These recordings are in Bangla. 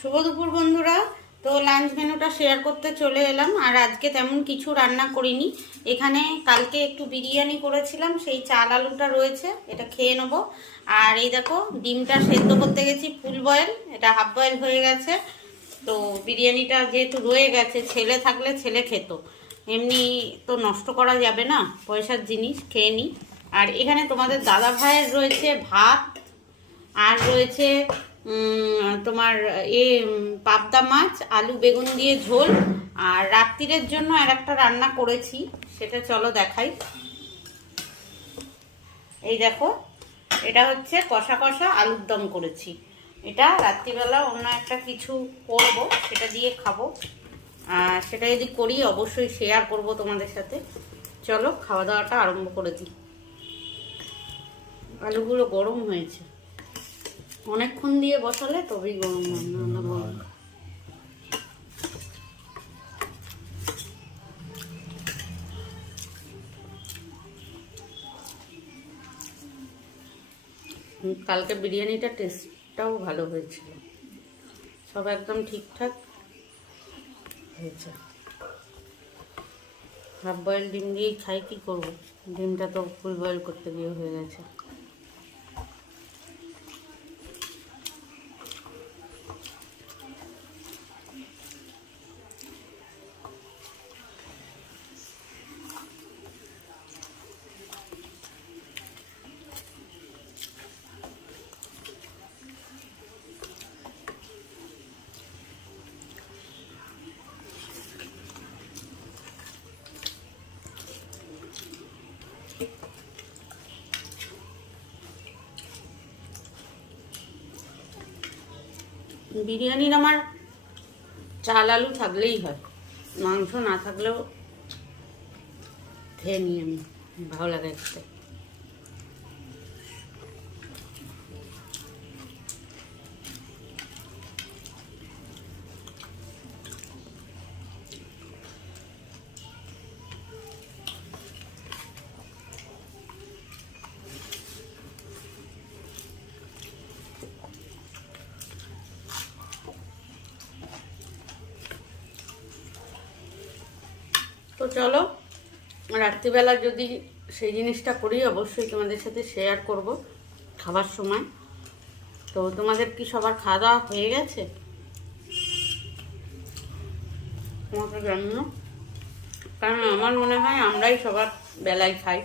শুভ দুপুর বন্ধুরা। তো লাঞ্চ মেনুটা শেয়ার করতে চলে এলাম। আর আজকে তেমন কিছু রান্না করিনি। এখানে কালকে একটু বিরিয়ানি করেছিলাম, সেই চাল আলুটা রয়েছে, এটা খেয়ে নেবো। আর এই দেখো ডিমটা সেদ্ধ করতে গেছি ফুল বয়েল, এটা হাফ বয়েল হয়ে গেছে। তো বিরিয়ানিটা যেহেতু রয়ে গেছে, ছেলে থাকলে ছেলে খেত, এমনি তো নষ্ট করা যাবে না, পয়সার জিনিস, খেয়ে নিই। আর এখানে তোমাদের দাদা ভাইয়ের রয়েছে ভাত, আর রয়েছে তোমার পাবদা মাছ আলু বেগুন দিয়ে ঝোল। আর রাত্রিরের জন্য আর একটা রান্না করেছি, সেটা চলো দেখাই। এই দেখো, এটা হচ্ছে কষা কষা আলুর দম করেছি। এটা রাত্রিবেলা অন্য একটা কিছু করব, সেটা দিয়ে খাবো। আর সেটা যদি করি অবশ্যই শেয়ার করব তোমাদের সাথে। চলো খাওয়া দাওয়াটা আরম্ভ করে দিই। আলুগুলো গরম হয়েছে, অনেকক্ষণ দিয়ে বসালে তবেই গরম হয়, না গরম। কালকে বিরিয়ানিটা টেস্টটাও ভালো হয়েছিল, সব একদম ঠিকঠাক হয়েছে। হাফ বয়েল ডিম দিয়েই খাই, কী করবো, ডিমটা তো ফুল বয়েল করতে গিয়ে হয়ে গেছে। বিরিয়ানির আমার চাল আলু থাকলেই হয়, মাংস না থাকলেও খেয়ে নিই আমি, ভালো লাগে খেতে। তো চলো, রাত্রিবেলা যদি সেই জিনিসটা করি অবশ্যই তোমাদের সাথে শেয়ার করব খাবার সময়। তো তোমাদের কি সবার খাওয়া দাওয়া হয়ে গেছে? তোমাকে জানিও, কারণ আমার মনে হয় আমরাই সবার বেলায় খাই,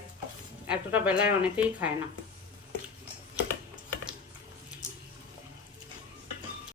এতটা বেলায় অনেকেই খায় না।